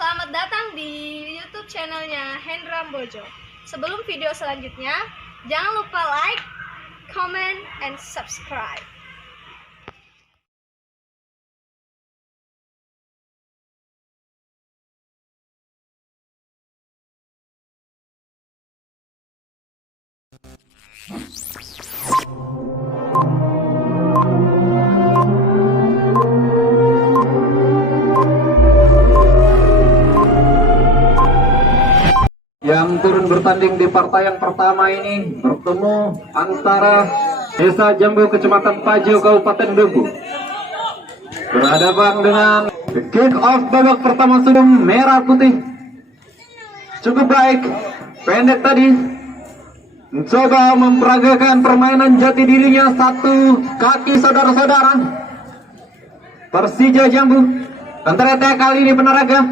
Selamat datang di YouTube channelnya Hendra Bojo. Sebelum video selanjutnya, jangan lupa like, comment, and subscribe. Yang turun bertanding di partai yang pertama ini bertemu antara Desa Jambu, Kecamatan Pajo, Kabupaten Duku, berhadapan dengan kick off babak pertama sudah merah putih. Cukup baik, pendek tadi mencoba memperagakan permainan jati dirinya, satu kaki saudara-saudara. Persija Jambu dan ternyata kali ini penaraga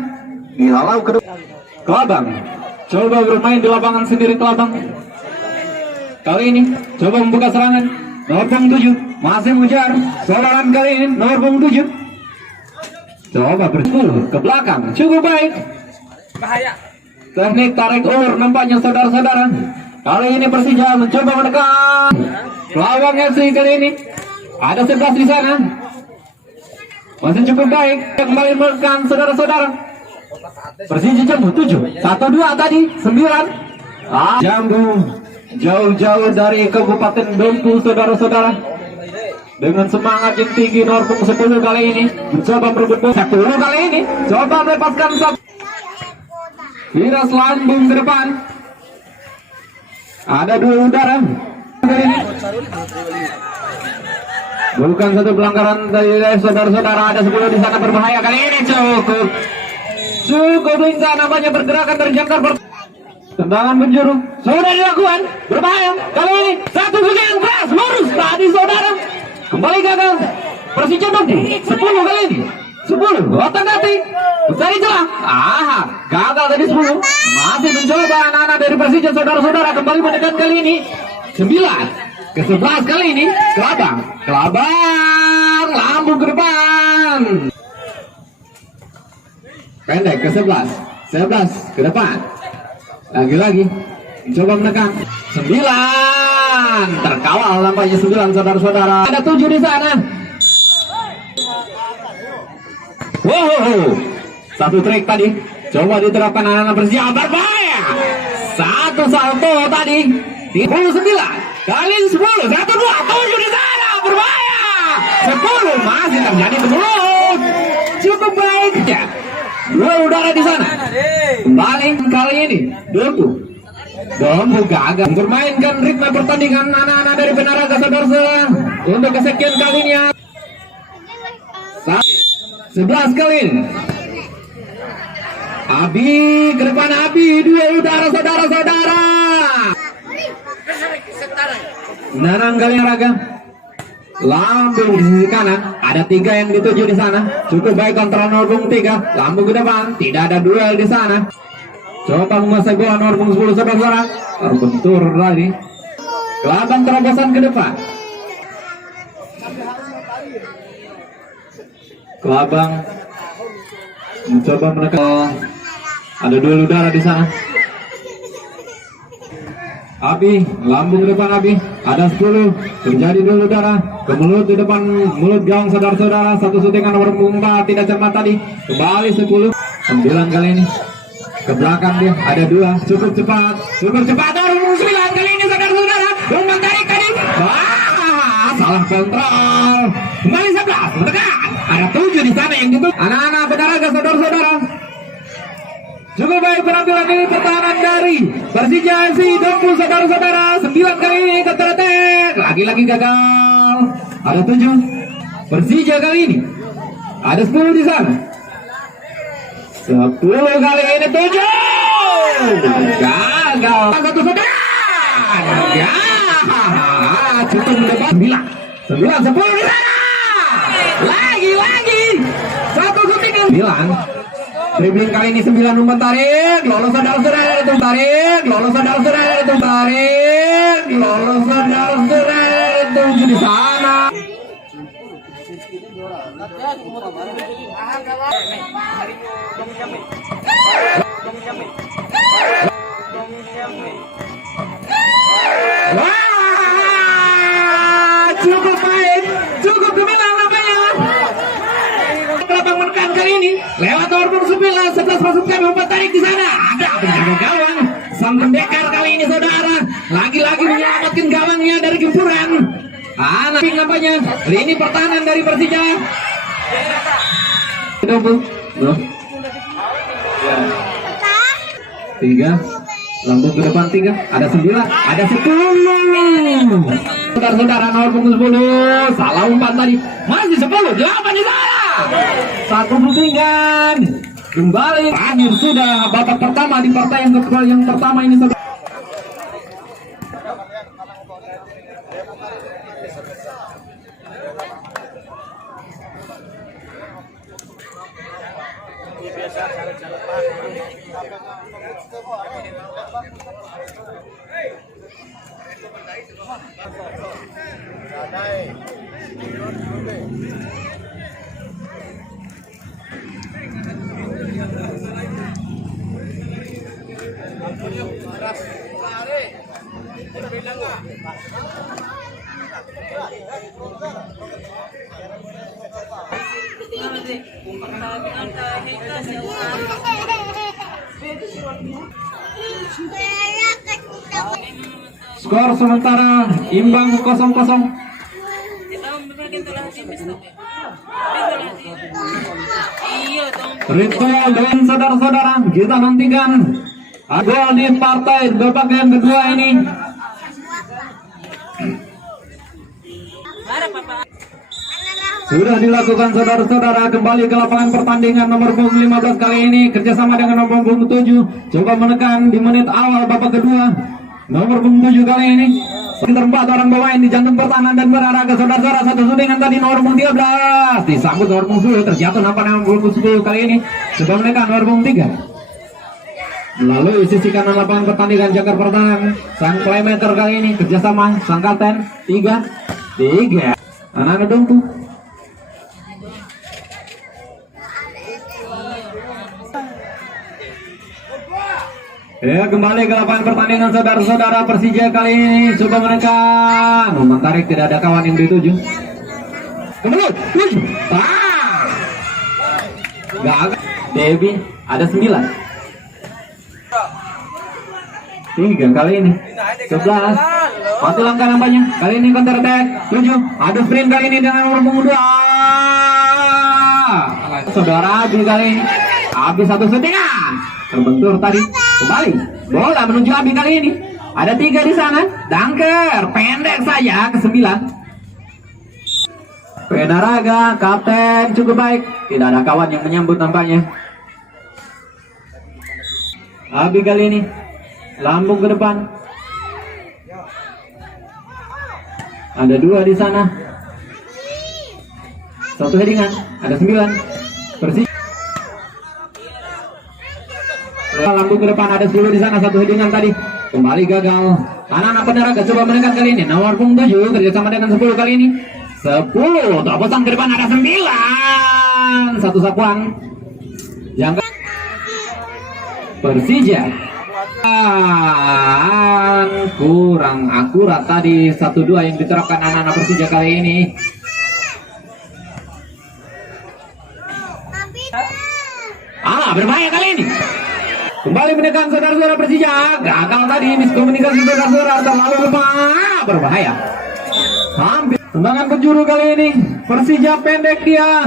dihalau ke depan. Kelabang coba bermain di lapangan sendiri. Kelabang kali ini coba membuka serangan. Nomor punggung 7 masih mengejar saudaraan kali ini. Nomor punggung 7 coba berpuluh ke belakang, cukup baik. Bahaya. Teknik tarik ulur nampaknya saudara-saudara. Kali ini Persija mencoba menekan Kelabang FC. Kali ini ada 11 di sana, masih cukup baik. Kembali menekan saudara-saudara. Persija Jambu 7, 1-2 tadi 9. Jambu jauh-jauh dari Kabupaten Dompu, saudara-saudara. Dengan semangat yang tinggi, Norpung 10 kali ini mencoba merebut bola. 10 kali ini coba melepaskan satu. Viras lambung ke depan. Ada 2 udara kali ini. Bukan satu pelanggaran dari saudara-saudara. Ada 10 di sana, berbahaya kali ini. Cukup lincah namanya, pergerakan terjangkar. Tendangan penjuru sudah dilakukan, berbahaya kali ini. Satu pukulan keras lurus tadi saudara, kembali gagal. Persija Jambu 10 kali ini, 10 otak-atik mencari celah. Gagal tadi 10. Masih mencoba anak-anak dari Persija, saudara-saudara, kembali menekan kali ini 9 ke 11 kali ini. Kelabang lambung ke depan, pendek ke 11 ke depan. Lagi-lagi coba menekan 9, terkawal nampaknya 9 saudara-saudara. Ada 7 di sana. Wow, satu trik tadi coba diterapkan anak-anak Persija, berbahaya. Satu salto tadi 9 kali 10, 1-2, 7 di sana, berbahaya. 10 masih terjadi terus. Cukup baik ya. 2 udara di sana. Kembali kali ini Dompu gagal mempermainkan ritme pertandingan anak-anak dari Penaraga, saudara-saudara, untuk kesekian kalinya. 11 kali ini. Abi ke depan, Abi 2 udara saudara-saudara. Nanang kali raga. Lambung di sisi kanan, ada 3 yang dituju di sana. Cukup baik kontrol Norbung 3. Lambung ke depan, tidak ada duel di sana. Coba menguasai bola Norbung 10 saudara-saudara. Terbentur lagi. Kelabang terobosan ke depan. Kelabang mencoba menekan. Ada duel udara di sana. Abi lambung ke depan, Abi ada 10, terjadi dulu udara ke mulut di depan mulut gawang saudara-saudara. Satu syutingan nomor 4 tidak cermat tadi, kembali 10, 9 kali ini ke belakang dia ada 2, cukup cepat Norpung 9 kali ini saudara-saudara. Umpan tarik tadi, salah kontrol, kembali 11 menekan. Ada 7 di sana yang ditutup anak-anak Penaraga, saudara-saudara. Cukup baik penampilan ini, pertahanan dari Persija FC Dompu, saudara-saudara. 9 kali ini keteretek, lagi-lagi gagal. Ada 7 Persija kali ini, ada 10 di sana. 10 kali ini 7 gagal. Satu saudara. Ya, cukup mendapat 9 10 di sana. Lagi satu syutingan 9. Dribbling kali ini 9, umpan tarik, lolos saudara-saudara, itu tarik, lolos saudara-saudara, itu tarik, lolos saudara-saudara, 7 di sana. Wah, cukup baik, cukup gemilang nampaknya. Kelabang menekan kali ini lewat nomor 9, 11 masuk kami umpan tarik di sana. Ada penjaga gawang, sang pendekar kali ini saudara lagi-lagi menyelamatkan gawangnya dari gempuran. Anak nampaknya lini pertahanan dari Persija. Tiga, lambung ke depan 3, ada 9, ada 10. Saudara-saudara nomor punggung 10, salah umpan tadi, masih 10, 8 di sana. Satu putingan, kembali. Akhir sudah babak pertama di partai yang pertama ini. Skor sementara imbang 0-0. Ritual dengan saudara-saudara kita nantikan gol di partai babak yang kedua ini. Sudah dilakukan saudara-saudara, kembali ke lapangan pertandingan nomor punggung 15 kali ini kerjasama dengan nomor punggung 7. Coba menekan di menit awal babak kedua. Nomor punggung 7 kali ini terempat orang bermain di jantung pertahanan dan berarah ke saudara-saudara. Satu sudingan tadi nomor punggung 13 disambut nomor punggung 10, terjatuh nampak nomor punggung 10 kali ini coba menekan nomor punggung 3. Melalui sisi kanan lapangan pertandingan jagar pertahanan, sang playmaker kali ini kerjasama sang kapten 3 anak ngedongku. Ya, kembali ke lapangan pertandingan saudara-saudara. Persija kali ini coba menekan, umpan tarik, tidak ada kawan yang dituju. Kemudian gagal. Devi ada 9. 3 kali ini 11. Mati langkah nampaknya. Kali ini counter attack 7. Ada sprint kali ini dengan nomor punggung 2. Saudara Abi kali ini. Abi satu settingan. Terbentur tadi. Kembali. Bola menuju Abi kali ini. Ada 3 di sana. Dangker. Pendek saja ke 9. Pedaraga, kapten cukup baik. Tidak ada kawan yang menyambut nampaknya. Abi kali ini. Lambung ke depan. Ada 2 di sana. Satu headingan. Ada 9. Persija. Lambung ke depan, ada 10 di sana. Satu headingan tadi. Kembali gagal. Anak-anak Pedaraga coba menekan kali ini. Nomor punggung 7 kerjasama dengan 10 kali ini. 10. Terobosan ke depan, ada 9. Satu sapuan. Jangka Persija. Kurang akurat tadi 1-2 yang diterapkan anak-anak Persija kali ini. Berbahaya kali ini. Kembali menekan saudara-saudara Persija. Gagal tadi miskomunikasi saudara-saudara, terlalu lemah. Berbahaya. Hampir tendangan penjuru kali ini. Persija pendek dia.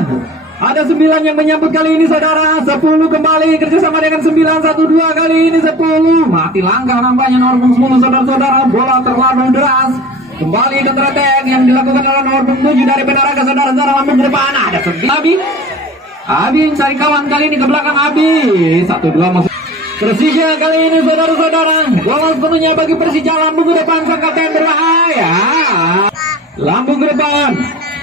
Ada 9 yang menyambut kali ini saudara. 10 kembali kerjasama dengan 9. 1-2 kali ini 10. Mati langkah nampaknya nomor punggung 10 saudara-saudara. Bola terlalu deras. Kembali counter attack yang dilakukan oleh nomor punggung 7 dari Pedaraga saudara-saudara. Lambung ke depan. Ada 9. Abi cari kawan kali ini ke belakang Abi. 1-2 masuk. Persija kali ini saudara-saudara. Gol sepenuhnya bagi Persija. Lambung ke depan sang kapten berbahaya. Lambung ke depan.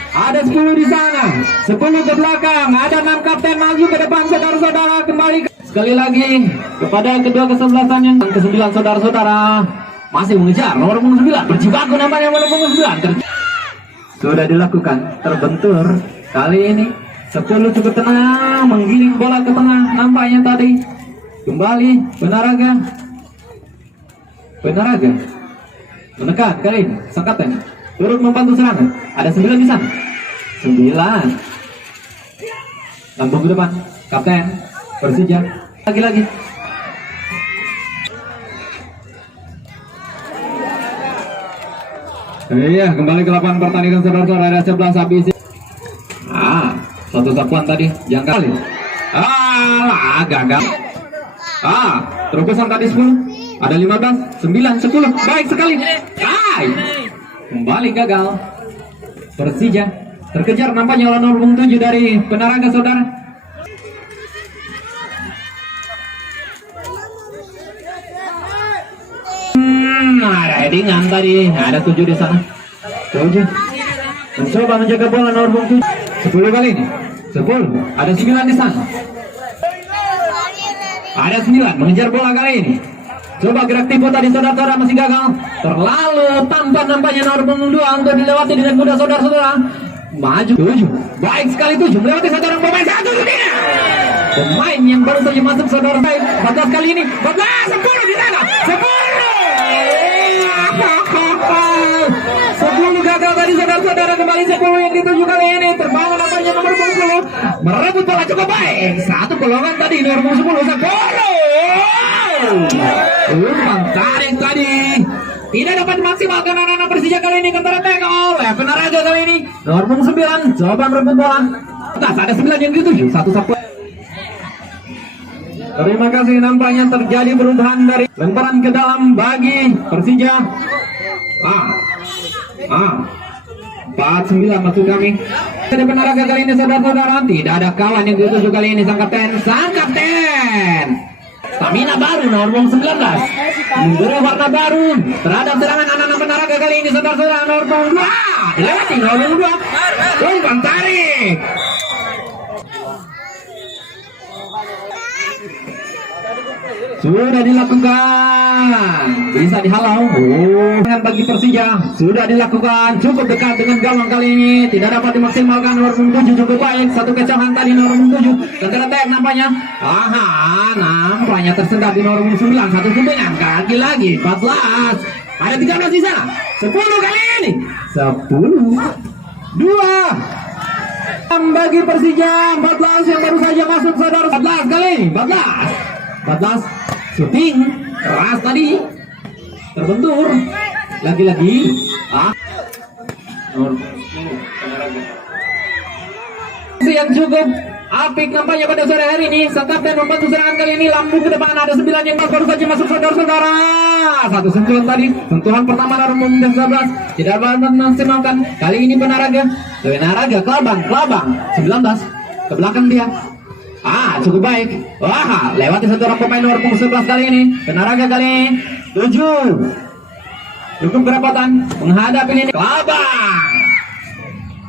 Ada 10 di sana. 10 ke belakang. Ada 6 kapten maju ke depan saudara-saudara. Kembali sekali lagi kepada kedua kesebelasan yang ke-9 saudara-saudara. Masih mengejar nomor punggung 9. Berjibaku namanya nomor punggung 9. sudah dilakukan, terbentur. Kali ini 10 cukup tenang, menggiring bola ke tengah. Nampaknya tadi kembali Penaraga menekan. Kali ini sang kapten turut membantu serangan. Ada 9 di sana. 9 lambung ke depan kapten Persija. Lagi-lagi iya, kembali ke lapangan pertandingan saudara-saudara. Ada 11 habis. Satu sapuan tadi jangka kali. Gagal. Terobosan tadi 10. Ada 15, 9, 10. Baik sekali. Kembali gagal. Persija terkejar nampaknya oleh nomor 7 dari Penaraga, saudara. Ada headingan tadi. Ada 7 di sana. 7 mencoba menjaga bola nomor 7. 10 kali ini. 10. Ada 9 di sana. Ada 9 mengejar bola kali ini. Coba gerak tipu tadi saudara-saudara, masih gagal. Terlalu tampan nampaknya nomor 2 untuk dilewati dengan mudah saudara-saudara. Maju 7. Baik sekali 7 melewati satu orang pemain. Satu dunia. Pemain yang baru saja masuk saudara. Baik 14 kali ini. 14, 10 di sana. 10 gagal tadi saudara-saudara. Kembali 10 yang dituju kali ini. Terbangun nampaknya nomor 10. Merebut bola cukup baik. Satu golongan tadi nomor 10. 10. Umpan tarik tadi. Tidak dapat dimaksimalkan anak-anak Persija kali ini. Kentara oleh Penaraga kali ini. Nomor 9 coba merebut bola. Ada 9 yang dituju. Satu sapu. Terima kasih, nampaknya terjadi perubahan dari lemparan ke dalam bagi Persija. 49 maksud kami. Ada Penaraga kali ini saudara-saudara. Tidak ada kawan yang dituju kali ini. Sang kapten. Stamina baru nomor 19. Memberi warna baru terhadap serangan anak-anak Penaraga kali ini saudara-saudara. Nomor 2 dilewati nomor 2. Umpan tarik. Sudah dilakukan, bisa dihalau. Bagi Persija sudah dilakukan, cukup dekat dengan gawang kali ini. Tidak dapat dimaksimalkan. Nomor 7 cukup baik. Satu kecaman tadi nomor 7. Segera tek nampaknya. Nampaknya tersendat di nomor 9. Satu suntingan kaki lagi. 14. Ada 13 di sana. 10 kali ini. 10. 2. Bagi Persija 14 yang baru saja masuk saudara. 14 kali ini. 14 syuting keras tadi, terbentur lagi-lagi. Yang cukup apik nampaknya pada sore hari ini. Sang kapten membantu serangan kali ini. Lambung ke depan. Ada 9 yang baru saja masuk saudara-saudara. Satu sentuhan tadi. Sentuhan pertama nomor 11 tidak dapat maksimalkan. Kali ini Penaraga kelabang 19 ke belakang dia. Cukup baik. Lewati satu orang pemain nomor 11 kali ini. Penaraga kali ini 7. Cukup kerapatan menghadapi ini. Kelabang.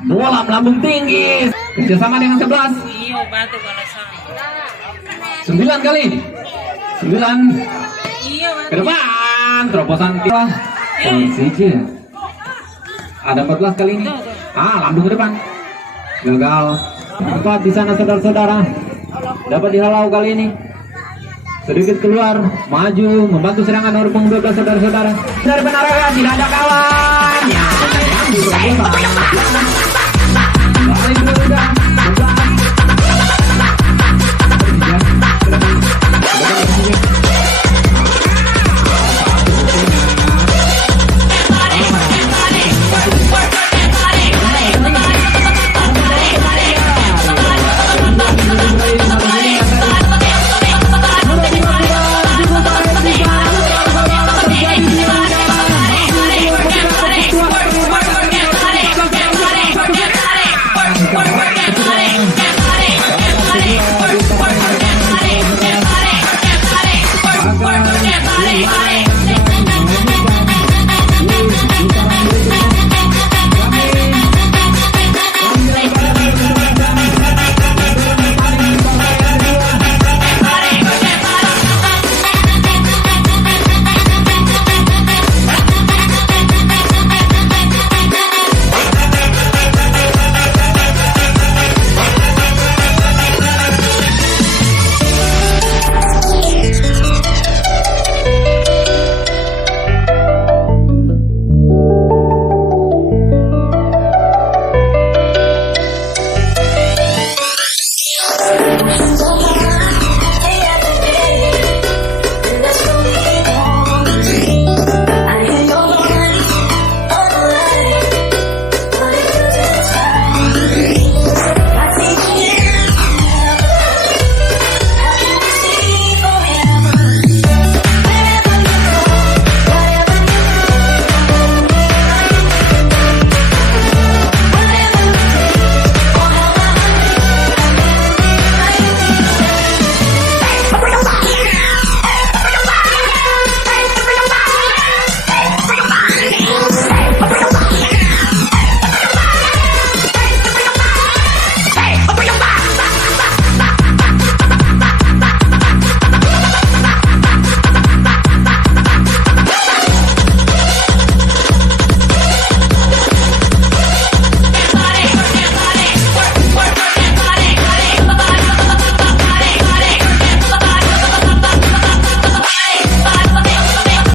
Bola melambung tinggi. Kerjasama dengan 11. 9 kali ini. 9 ke depan. Terobosan kita. Ada 14 kali ini. Lambung ke depan. Gagal. 4 di sana saudara-saudara. Dapat dihalau kali ini. Sedikit keluar, maju, membantu serangan nomor 12 saudara-saudara. Dari Penaraga tidak ada kawan.